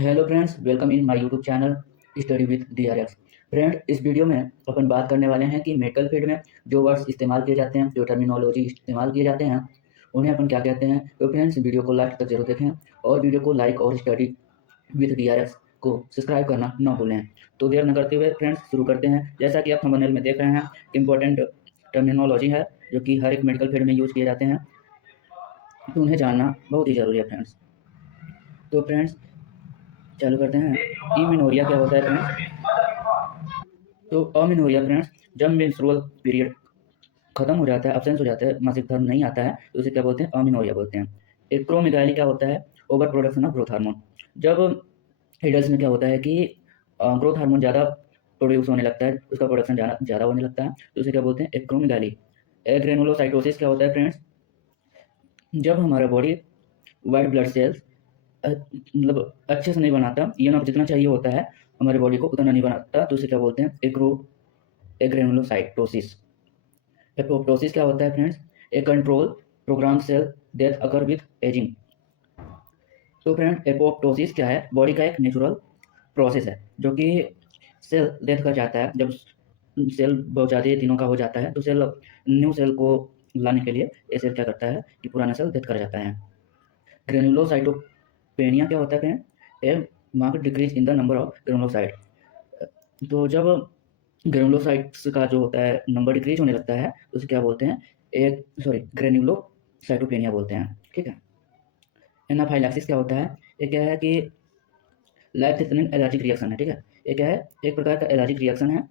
Hello friends, welcome in my YouTube channel study with DRX। Friend, इस video में अपन बात करने वाले हैं कि मेडिकल फील्ड में जो वर्ड्स इस्तेमाल किए जाते हैं, जो टर्मिनोलॉजी इस्तेमाल किए जाते हैं, उन्हें अपन क्या कहते हैं। तो फ्रेंड्स, वीडियो को लास्ट तक जरूर देखें और वीडियो को लाइक और स्टडी विद DRX को सब्सक्राइब करना ना भूलें। तो देर न करते हुए फ्रेंड्स शुरू करते हैं। जैसा कि आप थंबनेल में देख रहे हैं, इंपॉर्टेंट टर्मिनोलॉजी है जो कि हर एक मेडिकल फील्ड में यूज किए जाते हैं, तो उन्हें जानना बहुत ही ज़रूरी है फ्रेंड्स। तो फ्रेंड्स चालू करते हैं। इमिनोरिया क्या होता है फ्रेंड्स? तो अमेनोरिया फ्रेंड्स, जब मेंस्ट्रुअल पीरियड खत्म हो जाता है, अब्सेंस हो जाता है, मासिक धर्म नहीं आता है, तो उसे क्या बोलते हैं? अमेनोरिया बोलते हैं। एक्रोमेगाली क्या होता है? Over production of growth hormone. जब एडल्ट में क्या होता है कि ग्रोथ हार्मोन ज़्यादा प्रोड्यूस होने लगता है, उसका प्रोडक्शन ज़्यादा ज़्यादा होने लगता है, तो उसे क्या बोलते हैं? एक्रोमेगाली। ग्रेनुलोसाइटोसिस क्या होता है फ्रेंड्स? जब हमारा बॉडी वाइट ब्लड सेल्स मतलब अच्छे से नहीं बनाता, ईएनएफ जितना चाहिए होता है हमारे बॉडी को उतना नहीं बनाता, तो उसे क्या बोलते हैं? एग्रेनुलोसाइटोसिस। एपोप्टोसिस क्या होता है friends? A control program cell death occur with aging. तो फ्रेंड, एपोप्टोसिस क्या है? बॉडी का एक नेचुरल प्रोसेस है जो कि सेल डेथ कर जाता है। जब सेल बहुत ज़्यादा दिनों का हो जाता है, तो सेल न्यू सेल को लाने के लिए ये सेल क्या करता है कि पुराना सेल डेथ कर जाता है। ग्रेनुलोसाइटोपेनिया क्या होता है friend? A marked decrease in the number of granulocyte. तो जब ग्रेनुलोसाइट्स का जो होता है नंबर डिक्रीज होने लगता है, तो उसे क्या बोलते हैं? एक ग्रेन्युलोसाइटोपेनिया बोलते हैं। ठीक है। एनाफाइलैक्सिस क्या होता है? ये क्या है कि लाइफ थ्रेटनिंग एलर्जिक रिएक्शन है। ठीक है। ये क्या है? एक प्रकार का एलर्जिक रिएक्शन है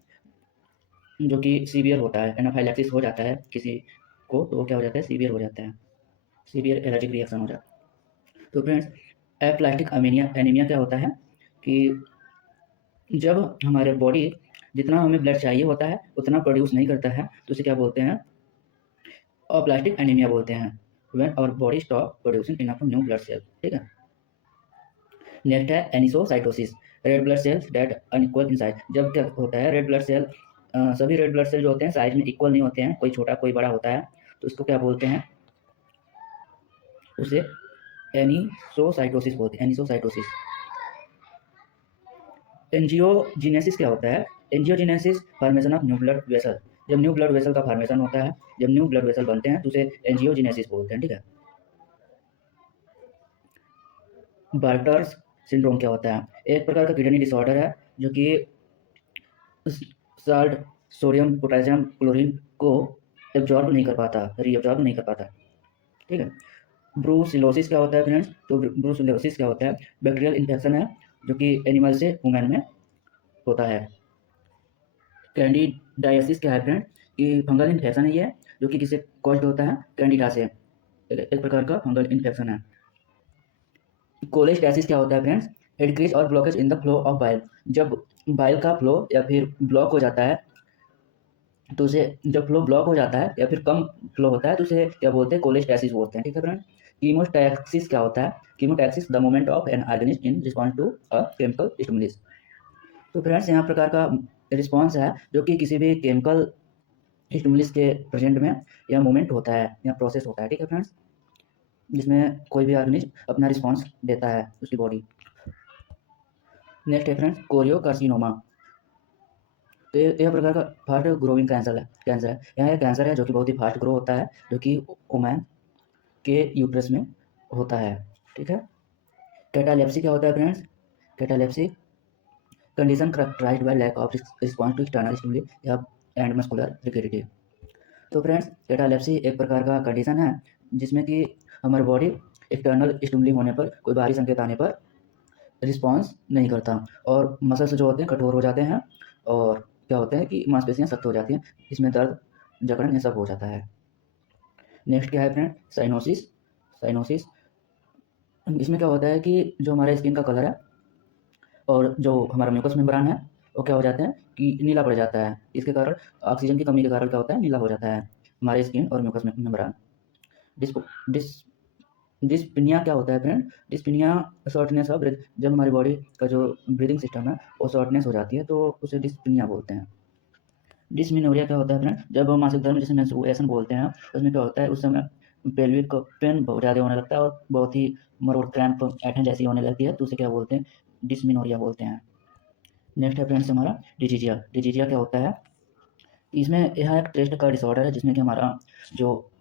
जो कि सीवियर होता है। एनाफाइलैक्सिस हो जाता है किसी को, तो वो क्या हो जाता है? सीवियर हो जाता है, सीवियर एलर्जिक रिएक्शन हो जाता है। तो फ्रेंड्स, एप्लास्टिक अमीनिया एनीमिया क्या होता है कि जब हमारे बॉडी जितना हमें ब्लड चाहिए होता है उतना प्रोड्यूस नहीं करता है, तो उसे क्या बोलते हैं? अप्लास्टिक एनीमिया बोलते हैं। When our body stop producing enough new blood cell. ठीक है। नेक्स्ट है anisocytosis. Red blood cells that unequal in size. जब क्या होता है? रेड ब्लड सेल सभी रेड ब्लड सेल जो होते हैं साइज में इक्वल नहीं होते हैं, कोई छोटा कोई बड़ा होता है, तो उसको क्या बोलते हैं? उसे एनिसोसाइटोसिस बोलते हैं। एनिसोसाइटोसिस। एंजियोजेनेसिस क्या होता है? Angiogenesis formation of new blood vessel. जब न्यू ब्लड वेसल का फॉर्मेशन होता है, जब न्यू ब्लड वेसल बनते हैं, तो उसे एंजियोजेनेसिस बोलते हैं। ठीक है। बार्टर्स सिंड्रोम क्या होता है? एक प्रकार का किडनी डिसऑर्डर है जो कि साल्ट, सोडियम, पोटेशियम, क्लोरीन को एब्जॉर्ब नहीं कर पाता, रीअब्जॉर्ब नहीं कर पाता। ठीक है। ब्रूसिलोसिस क्या होता है फ्रेंड्स? तो ब्रूसिलोसिस क्या होता है? बैक्टीरियल इन्फेक्शन है जो कि एनिमल से ह्यूमन में होता है। कैंडिडाइसिस क्या है फ्रेंड? कि फंगल इन्फेक्शन है ये, जो कि किसे कॉज्ड होता है? कैंडिडा से। एक प्रकार का फंगल इन्फेक्शन है। कोलेस्टैसिस क्या होता है फ्रेंड्स? डिक्रीज और blockage in the flow of bile. जब बाइल का फ्लो या फिर ब्लॉक हो जाता है, तो उसे जब फ्लो ब्लॉक हो जाता है या फिर कम फ्लो होता है, तो उसे क्या बोलते हैं? कोलेस्टैसिस बोलते हैं। ठीक है फ्रेंड। कीमोटैक्सिस क्या होता है? Chemotaxis the moment of an organism in response to a chemical stimulus. तो फ्रेंड्स, यहाँ प्रकार का रिस्पॉन्स है जो कि किसी भी केमिकल स्टिमुलस के प्रेजेंट में या मोमेंट होता है या प्रोसेस होता है। ठीक है फ्रेंड्स, जिसमें कोई भी ऑर्गेनिज्म अपना रिस्पॉन्स देता है उसकी बॉडी। नेक्स्ट है फ्रेंड्स, कोरियोकार्सिनोमा। तो ये एक प्रकार का फास्ट ग्रोइंग कैंसर है। यहाँ एक कैंसर है जो कि बहुत ही फास्ट ग्रो होता है, जो कि वुमेन के यूट्रस में होता है। ठीक है। कैटालेप्सी क्या होता है friends? Catalepsy condition characterized by lack of response to external stimuli या एंड मस्कुलर रिगिडिटी। तो फ्रेंड्स, कैटालेप्सी एक प्रकार का कंडीशन है जिसमें कि हमारी बॉडी एक्सटर्नल स्टिमुली होने पर, कोई बाहरी संकेत आने पर रिस्पॉन्स नहीं करता और मसल्स जो होते हैं कठोर हो जाते हैं और क्या होता है कि मांसपेशियां सख्त हो जाती हैं, इसमें दर्द, जकड़न, ये सब हो जाता है। नेक्स्ट क्या है फ्रेंड? साइनोसिस। साइनोसिस, इसमें क्या होता है कि जो हमारे स्किन का कलर है और जो हमारा म्यूकस मेम्ब्रेन है, वो क्या हो जाते हैं कि नीला पड़ जाता है। इसके कारण ऑक्सीजन की कमी के कारण क्या होता है? नीला हो जाता है हमारे स्किन और म्यूकस मेम्ब्रेन। डिस्पो डिस डिस्पनिया क्या होता है friend? Dyspnoea shortness of breath. जब हमारी बॉडी का जो ब्रीदिंग सिस्टम है वो शॉर्टनेस हो जाती है, तो उसे डिस्पनिया बोलते हैं। डिस्मिनोरिया क्या होता है फ्रेंड? जब मासिक धर्म, जिसे मेंस्ट्रुएशन बोलते हैं, उसमें क्या होता है? उस समय पेल्विक पेन बहुत ज़्यादा होने लगता है और बहुत ही मरोड़ क्रैम्प ऐंठन जैसी होने लगती है, तो उसे क्या बोलते हैं, डिस्मेनोरिया बोलते हैं। नेक्स्ट है फ्रेंड्स हमारा डिजीजिया। डिजीजिया क्या होता है, इसमें यह एक टेस्ट का डिसऑर्डर है जिसमें कि हमारा जो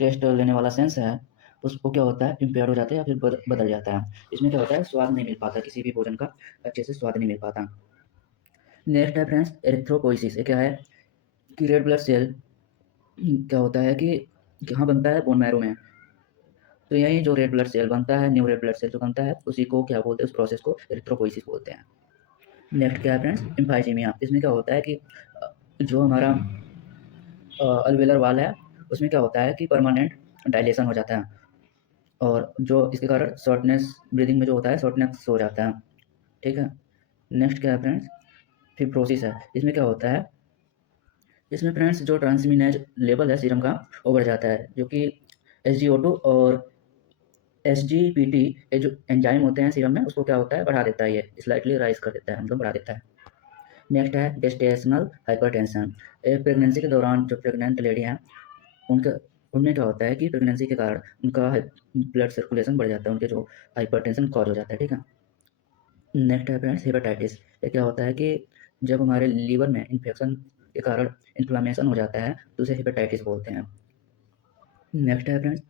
टेस्ट लेने वाला सेंस है उसको क्या होता है, इम्पेयर हो जाता है या फिर बदल जाता है। इसमें क्या होता है, स्वाद नहीं मिल पाता, किसी भी भोजन का अच्छे से स्वाद नहीं मिल पाता। नेक्स्ट है फ्रेंड्स एरिथ्रोपोइसिस। ये क्या है कि रेड ब्लड सेल क्या होता है कि कहाँ बनता है, बोन मैरो में। तो यही जो रेड ब्लड सेल बनता है, न्यू रेड ब्लड सेल जो बनता है, उसी को क्या बोलते हैं, उस प्रोसेस को एरिथ्रोपोइसिस बोलते हैं। नेक्स्ट क्या है फ्रेंड्स, एम्फाइजीमिया। इसमें क्या होता है कि जो हमारा अल्वेलर वाल है उसमें क्या होता है कि परमानेंट डायलेशन हो जाता है और जो इसके कारण शॉर्टनेस, ब्रीदिंग में जो होता है शॉर्टनेस हो जाता है। ठीक है। नेक्स्ट क्या है फ्रेंड्स, फिब्रोसिस है। इसमें क्या होता है, इसमें फ्रेंड्स जो ट्रांसमिनेज लेवल है सीरम का वो बढ़ जाता है, जो कि SgO2 और SGPT ये जो एंजाइम होते हैं सीरम में उसको क्या होता है, बढ़ा देता है, ये स्लाइटली राइज कर देता है, मतलब बढ़ा देता है। नेक्स्ट है गेस्टेशनल हाइपरटेंशन। प्रेगनेंसी के दौरान जो प्रेग्नेंट लेडी हैं उनके उनमें क्या होता है कि प्रेगनेंसी के कारण उनका ब्लड सर्कुलेशन बढ़ जाता है, उनके जो हाइपरटेंशन कॉज हो जाता है। ठीक है। नेक्स्ट है फ्रेंड्स हेपेटाइटिस। ये क्या होता है कि जब हमारे लीवर में इन्फेक्शन के कारण इन्फ्लामेशन हो जाता है तो उसे हेपेटाइटिस बोलते हैं। नेक्स्ट है फ्रेंड्स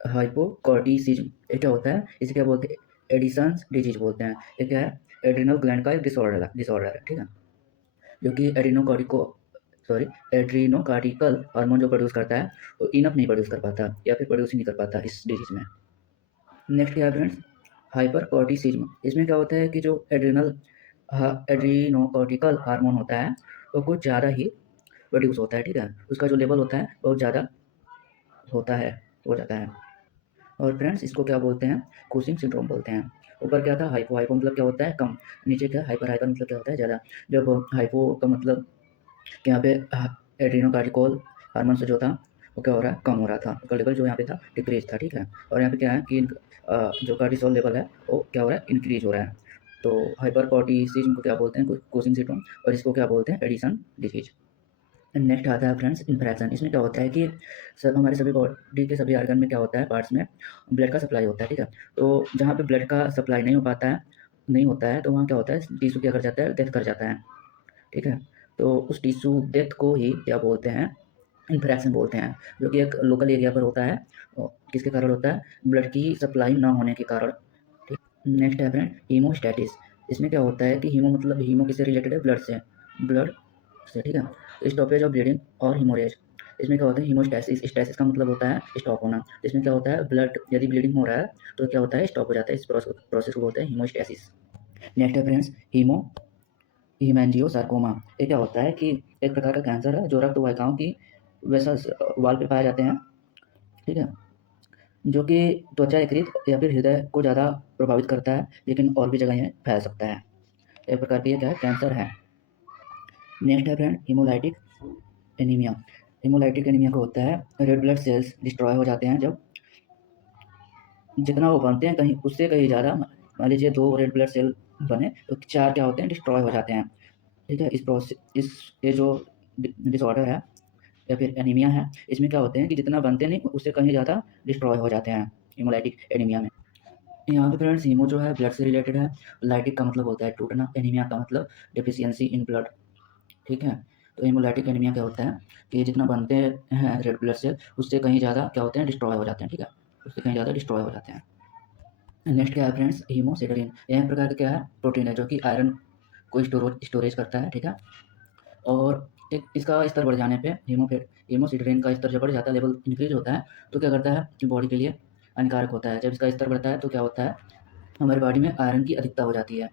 हाइपोकॉर्टिसिज्म। ये क्या होता है, इसे क्या बोलते हैं, एडिसन्स डिजीज बोलते हैं। ये क्या है, एड्रिनल ग्लैंड का एक डिसऑर्डर है। ठीक है। जो कि एड्रीनोकार्टिकल हार्मोन जो प्रोड्यूस करता है वो इनफ नहीं प्रोड्यूस कर पाता या फिर प्रोड्यूस ही नहीं कर पाता इस डिजीज में। नेक्स्ट क्या है फ्रेंड्स, हाइपरकॉर्टिसिज्म। इसमें क्या होता है कि जो एड्रीनोकार्टिकल हार्मोन होता है वो कुछ ज़्यादा ही प्रोड्यूस होता है। ठीक है। उसका जो लेवल होता है बहुत ज़्यादा होता है, हो जाता है। और फ्रेंड्स इसको क्या बोलते हैं, कुशिंग सिंड्रोम बोलते हैं। ऊपर क्या था, हाइपो। हाइपो मतलब क्या होता है, कम। नीचे क्या, हाइपर। हाइपर मतलब क्या होता है, ज़्यादा। जब हाइपो का मतलब कि यहाँ पे एड्रीनोकार्टिकल हार्मोन से जो था वो क्या हो रहा है, कम हो रहा था, उसका लेवल जो यहाँ पे था डिक्रीज था। ठीक है। और यहाँ पे क्या है कि जो कार्टिसोल लेवल है वो क्या हो रहा है, इंक्रीज हो रहा है। तो हाइपर कॉर्टिसिज्म को क्या बोलते हैं, कुशिंग सिंड्रोम, और इसको क्या बोलते हैं, एडिसन डिजीज। नेक्स्ट आता है फ्रेंड्स इन्फ्रेक्शन। इसमें क्या होता है कि सब हमारे सभी बॉडी के सभी आर्गन में क्या होता है, पार्ट्स में ब्लड का सप्लाई होता है। ठीक है। तो जहाँ पे ब्लड का सप्लाई नहीं हो पाता है, नहीं होता है, तो वहाँ क्या होता है, टिश्यू क्या कर जाता है, डेथ कर जाता है। ठीक है। तो उस टिश्यू डेथ को ही क्या बोलते हैं, इन्फ्रेक्शन बोलते हैं, जो कि एक लोकल एरिया पर होता है। किसके कारण होता है, ब्लड की सप्लाई ना होने के कारण। ठीक। नेक्स्ट है फ्रेंड हीमोस्टैटिस। इसमें क्या होता है कि हीमो मतलब हीमो किससे रिलेटेड है, ब्लड से, ब्लड से। ठीक है। स्टॉपेज ऑफ ब्लीडिंग और हीमोरेज। इसमें क्या होता है, हीमोस्टैसिस। स्टैसिस का मतलब होता है स्टॉप होना। इसमें क्या होता है, ब्लड यदि ब्लीडिंग हो रहा है तो क्या होता है, स्टॉप हो जाता है। इस प्रोसेस को बोलते हैं हीमोस्टैसिस। नेक्स्ट है फ्रेंड्स हीमेंजियोसार्कोमा। ये क्या होता है कि एक प्रकार का कैंसर है जो रक्त वाहिकाओं की वेसल्स वाल पे पाए जाते हैं। ठीक है। जो कि त्वचा, यकृत या फिर हृदय को ज़्यादा प्रभावित करता है, लेकिन और भी जगह ये फैल सकता है। एक प्रकार की ये क्या है, कैंसर है। नेक्स्ट है friend haemolytic anaemia. Haemolytic anaemia का होता है रेड ब्लड सेल्स डिस्ट्रॉय हो जाते हैं, जब जितना वो बनते हैं कहीं उससे कहीं ज़्यादा, मान लीजिए 2 रेड ब्लड सेल बने तो 4 क्या होते हैं, डिस्ट्रॉय हो जाते हैं। ठीक है। इस ये जो डिसऑर्डर है या फिर एनीमिया है, इसमें क्या होते हैं कि जितना बनते नहीं उससे कहीं ज़्यादा डिस्ट्रॉय हो जाते हैं हीमोलाइटिक एनीमिया में। यहाँ पे फ्रेंड्स हीमो जो है ब्लड से रिलेटेड है, लाइटिक का मतलब होता है टूटना, एनीमिया का मतलब डेफिशिएंसी इन ब्लड। ठीक है। तो हीमोलाइटिक एनीमिया क्या होता है कि जितना बनते हैं रेड ब्लड सेल उससे कहीं ज़्यादा क्या होते हैं, डिस्ट्रॉय हो जाते हैं। ठीक है। उससे कहीं ज़्यादा डिस्ट्रॉय हो जाते हैं। नेक्स्ट क्या है फ्रेंड्स हीमोसिडेरिन। यह एक प्रकार का क्या है, प्रोटीन है जो कि आयरन को स्टोरेज करता है। ठीक है। और एक इसका स्तर बढ़ जाने पे हीमोसिडेरिन का स्तर जब बढ़ जाता है, लेवल इंक्रीज होता है, तो क्या करता है कि बॉडी के लिए हानिकारक होता है। जब इसका स्तर बढ़ता है तो क्या होता है, हमारी बॉडी में आयरन की अधिकता हो जाती है।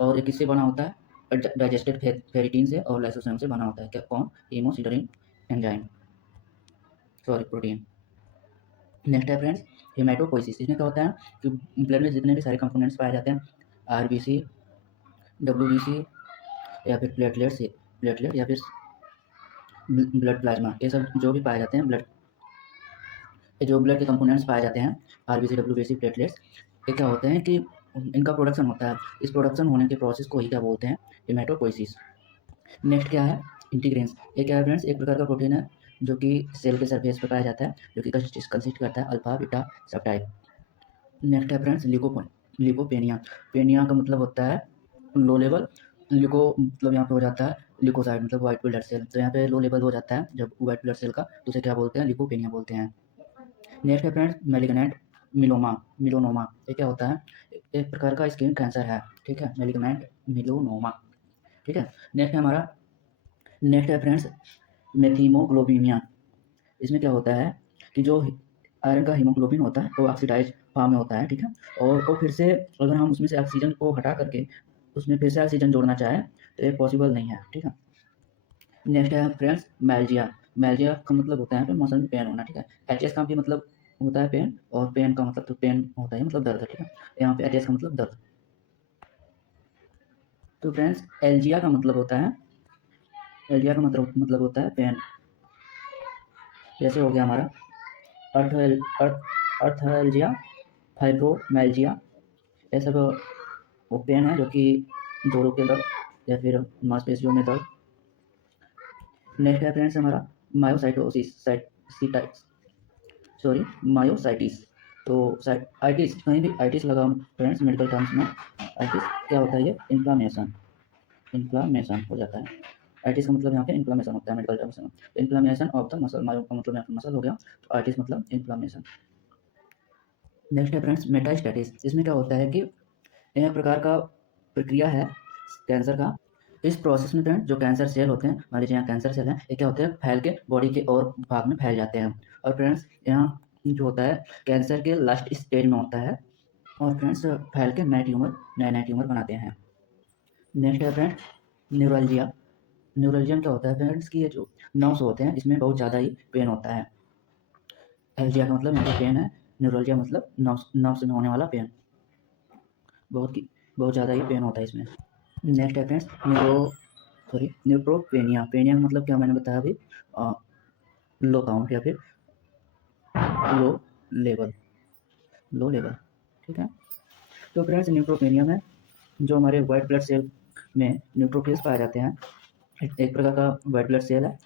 और ये किससे बना होता है, डाइजेस्टेड फेरिटीन से और लाइसोसोम से बना होता है। क्या, कौन, हीमोसिडेरिन एंजाइम, सॉरी प्रोटीन। नेक्स्ट है फ्रेंड्स हेमाटोपोइसिस। इसमें क्या होता है कि ब्लड में जितने भी सारे कंपोनेंट्स पाए जाते हैं, RBC, WBC या फिर प्लेटलेट या फिर ब्लड प्लाज्मा, ये सब जो भी पाए जाते हैं, ये जो ब्लड के कंपोनेंट्स पाए जाते हैं, RBC, WBC, प्लेटलेट्स, ये क्या होते हैं कि इनका प्रोडक्शन होता है। इस प्रोडक्शन होने के प्रोसेस को ही क्या बोलते हैं, हेमाटोपोइसिस। नेक्स्ट क्या है इंटीग्रेंस। ये क्या है फ्रेंड्स, एक प्रकार का प्रोटीन है जो कि सेल के सरफेस पे पाया जाता है, जो कि कंसिस्ट करता है अल्फा बीटा सब टाइप। नेक्स्ट है फ्रेंड्स लिकोपेनिया। पेनिया का मतलब होता है लो लेवल, लिको मतलब यहाँ पे हो जाता है लिकोसाइड मतलब वाइट ब्लड सेल, तो यहाँ पे लो लेवल हो जाता है जब वाइट ब्लड सेल का, तो उसे क्या बोलते हैं, लिकोपेनिया बोलते हैं। नेक्स्ट है फ्रेंड्स मैलिग्नेंट मिलोनोमा। ये क्या होता है, एक प्रकार का स्किन कैंसर है, ठीक है, मैलिग्नेंट मिलोनोमा, ठीक है। नेक्स्ट है फ्रेंड्स मेथीमोग्लोबिनिया। इसमें क्या होता है कि जो आयरन का हीमोग्लोबिन होता है वो ऑक्सीडाइज फॉर्म में होता है, ठीक है, और वो फिर से अगर हम उसमें से ऑक्सीजन को हटा करके उसमें फिर से ऑक्सीजन जोड़ना चाहें तो ये पॉसिबल नहीं है, ठीक है। नेक्स्ट है फ्रेंड्स मैल्जिया का मतलब होता है मसल में पेन होना, ठीक है। एच का भी मतलब होता है पेन, और पेन का मतलब तो पेन होता है मतलब दर्द, ठीक है। यहाँ पे एच का मतलब दर्द। तो फ्रेंड्स एल्जिया का मतलब होता है पेन। जैसे हो गया हमारा अर्थल्जिया, फाइब्रोमैल्जिया, ये सब वो पेन है जो कि जोड़ों के दर्द या फिर मांसपेशियों में दर्द। नेक्स्ट है फ्रेंड्स हमारा मायोसाइटिस। तो आइटिस, कहीं भी आइटिस लगा फ्रेंड्स मेडिकल टर्म्स में, आइटिस क्या होता है, ये इन्फ्लामेशन हो जाता है। आइटिस का मतलब यहाँ पे इन्फ्लामेशन होता है मेडिकल टर्म्स में, इन्फ्लामेशन ऑफ द मसल, मायो का मतलब यहाँ पे मसल हो गया, तो आइटिस मतलब इन्फ्लामेशन। नेक्स्ट है फ्रेंड्स मेटास्टेटिस। इसमें क्या होता है कि एक प्रकार का प्रक्रिया है कैंसर का। इस प्रोसेस में फ्रेंड जो कैंसर सेल होते हैं, मान लीजिए यहाँ कैंसर सेल है, ये क्या होते हैं, फैल के बॉडी के और भाग में फैल जाते हैं, और फ्रेंड्स यहाँ जो होता है कैंसर के लास्ट स्टेज में होता है, और फ्रेंड्स फैल के नए ट्यूमर बनाते हैं। नेक्स्ट है फ्रेंड न्यूरल्जिया। न्यूरल्जिया क्या होता है फ्रेंड्स कि ये जो नर्व्स होते हैं इसमें बहुत ज़्यादा ही पेन होता है। एल्जिया का मतलब यहाँ पे पेन है, न्यूरल्जिया मतलब नर्व्स में होने वाला पेन, बहुत ज़्यादा ही पेन होता है इसमें। नेक्स्ट है फ्रेंड्स न्यूट्रोपेनिया। पेनिया का मतलब क्या मैंने बताया अभी, लो काउंट या फिर लो लेवल, ठीक है। तो फ्रेंड्स न्यूट्रोपेनिया में जो हमारे वाइट ब्लड सेल में न्यूट्रोफिल्स पाए जाते हैं, एक प्रकार का वाइट ब्लड सेल है,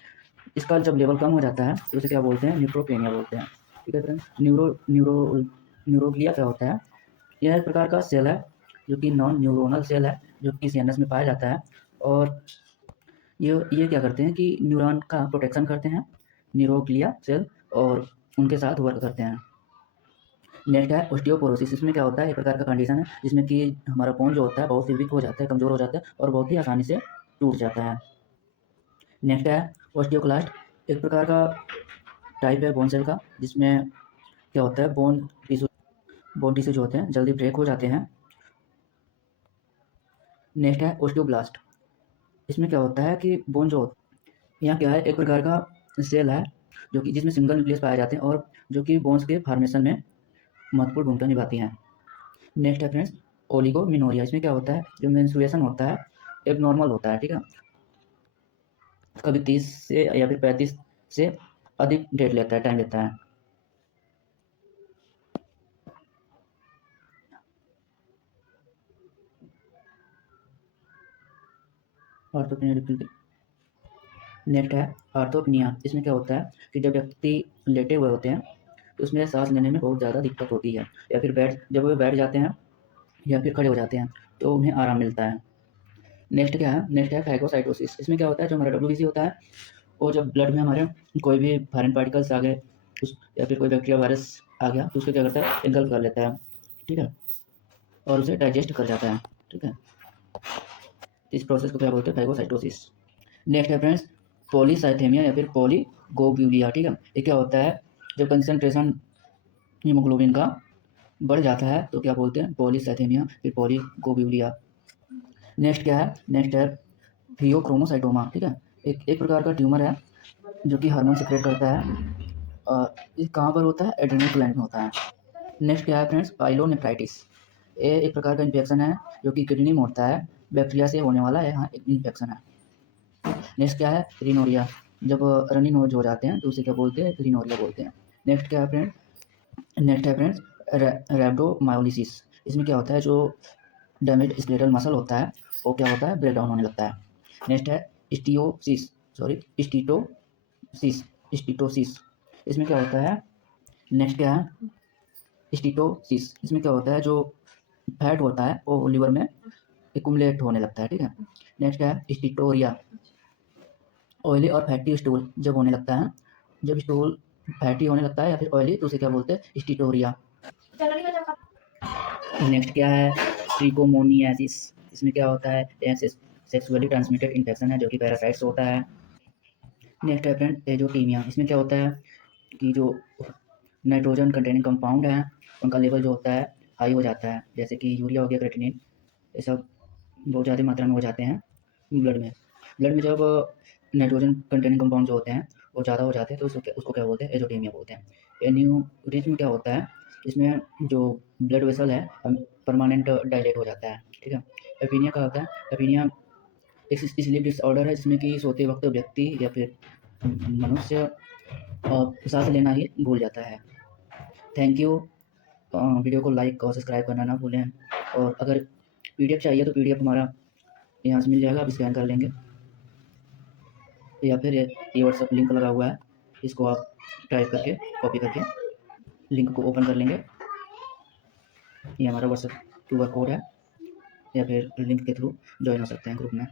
इसका जब लेवल कम हो जाता है तो उसे क्या बोलते हैं, न्यूट्रोपेनिया बोलते हैं, ठीक है फ्रेंड्स। न्यूरोग्लिया क्या होता है, यह एक प्रकार का सेल है जो कि नॉन न्यूरोनल सेल है, जो कि सीएनएस में पाया जाता है, और ये क्या करते हैं कि न्यूरॉन का प्रोटेक्शन करते हैं, न्यूरोग्लिया सेल, और उनके साथ वर्क करते हैं। नेक्स्ट है ऑस्टियोपोरोसिस। इसमें क्या होता है, एक प्रकार का कंडीशन है जिसमें कि हमारा बोन जो होता है बहुत ही वीक हो जाता है, कमज़ोर हो जाता है, और बहुत ही आसानी से टूट जाता है। नेक्स्ट है ऑस्टियोक्लास्ट। एक प्रकार का टाइप है बोन सेल का, जिसमें क्या होता है बोन टिश्यू जो होते हैं जल्दी ब्रेक हो जाते हैं। नेक्स्ट है ऑस्टियोब्लास्ट। इसमें क्या होता है कि बोन जो यहाँ क्या है, एक प्रकार का सेल है जो कि जिसमें सिंगल न्यूक्लियस पाए जाते हैं, और जो कि बोन्स के फॉर्मेशन में महत्वपूर्ण भूमिका निभाती हैं। नेक्स्ट है फ्रेंड्स ओलिगोमिनोरिया। इसमें क्या होता है, जो मेंस्ट्रुएशन होता है एक नॉर्मल होता है, ठीक है, कभी 30 से या फिर 35 से अधिक टाइम लेता है। नेक्स्ट है आर्थोपनिया। इसमें क्या होता है कि जब व्यक्ति लेटे हुए होते हैं तो उसमें सांस लेने में बहुत ज़्यादा दिक्कत होती है, या फिर जब वे बैठ जाते हैं या फिर खड़े हो जाते हैं तो उन्हें आराम मिलता है। नेक्स्ट है फैगोसाइटोसिस। इसमें क्या होता है, जो हमारा डब्ल्यूबीसी होता है वो जब ब्लड में हमारे कोई भी फॉरेन पार्टिकल्स आ गए उस या फिर कोई बैक्टीरिया वायरस आ गया तो उसको क्या करता है, इनगल्फ कर लेता है, ठीक है, और उसे डाइजेस्ट कर जाता है, ठीक है। इस प्रोसेस को क्या बोलते हैं, फैगोसाइटोसिस। नेक्स्ट है फ्रेंड्स पॉलीसाइथेमिया या फिर पॉलीगोब्यूलिया, ठीक है। ये क्या होता है, जब कंसनट्रेशन हीमोग्लोबिन का बढ़ जाता है तो क्या बोलते हैं, पॉलीसाइथेमिया फिर पॉलीगोब्यूलिया। नेक्स्ट है फियोक्रोमोसाइटोमा, ठीक है, एक प्रकार का ट्यूमर है जो कि हार्मोन सिक्रेट करता है, ये कहाँ पर होता है, एड्रेनल ग्लैंड में होता है। नेक्स्ट क्या है फ्रेंड्स पाइलोनेफ्राइटिस। ये एक प्रकार का इन्फेक्शन है जो कि किडनी में होता है, बैक्टीरिया से होने वाला यहाँ एक इन्फेक्शन है। नेक्स्ट क्या है रिनोरिया। जब रनी नोज हो जाते हैं तो उसे क्या बोलते हैं, रिनोरिया बोलते हैं। नेक्स्ट है फ्रेंड्स रैब्डोमायोलिसिस। इसमें क्या होता है, जो डैमेज स्केलेटल मसल होता है वो क्या होता है, ब्रेक डाउन होने लगता है। नेक्स्ट है स्टीटोसिस। स्टीटोसिस। इसमें क्या होता है, नेक्स्ट क्या है, स्टीटोसिस। इसमें क्या होता है, जो फैट होता है वो लिवर में एक्युमुलेट होने लगता है, ठीक है। नेक्स्ट क्या है, स्टीटोरिया। ऑयली और फैटी स्टूल जब होने लगता है, जब स्टूल फैटी होने लगता है या फिर ऑयली, तो उसे क्या बोलते हैं, स्टीटोरिया। नेक्स्ट क्या है, ट्रिकोमोनियासिस। इसमें क्या होता है, सेक्सुअली ट्रांसमिटेड इन्फेक्शन है जो कि पैरासाइट से होता है। नेक्स्ट है फ्रेंड एजोटीमिया। इसमें क्या होता है कि जो नाइट्रोजन कंटेनिंग कंपाउंड है उनका लेवल जो होता है हाई हो जाता है, जैसे कि यूरिया हो गया, क्रेटिनिन, ये सब बहुत ज़्यादा मात्रा में हो जाते हैं ब्लड में। ब्लड में जब नाइट्रोजन कंटेनिंग कंपाउंड जो होते हैं वो ज़्यादा हो जाते हैं तो उसको क्या बोलते हैं, एजोटीमिया बोलते हैं। एन्यूरिज्म क्या होता है, इसमें जो ब्लड वेसल है परमानेंट डायलेट हो जाता है, ठीक है। एपीनिया क्या होता है, एपीनिया एक स्लीप डिसऑर्डर है जिसमें कि सोते वक्त व्यक्ति या फिर मनुष्य सांस लेना ही भूल जाता है। Thank you. वीडियो को लाइक और सब्सक्राइब करना ना भूलें। और अगर पीडीएफ चाहिए तो पीडीएफ हमारा यहाँ से मिल जाएगा, आप स्कैन कर लेंगे, या फिर ये व्हाट्सअप लिंक लगा हुआ है, इसको आप टाइप करके कॉपी करके लिंक को ओपन कर लेंगे। ये हमारा व्हाट्सअप QR कोड है, या फिर लिंक के थ्रू ज्वाइन हो सकते हैं ग्रुप में।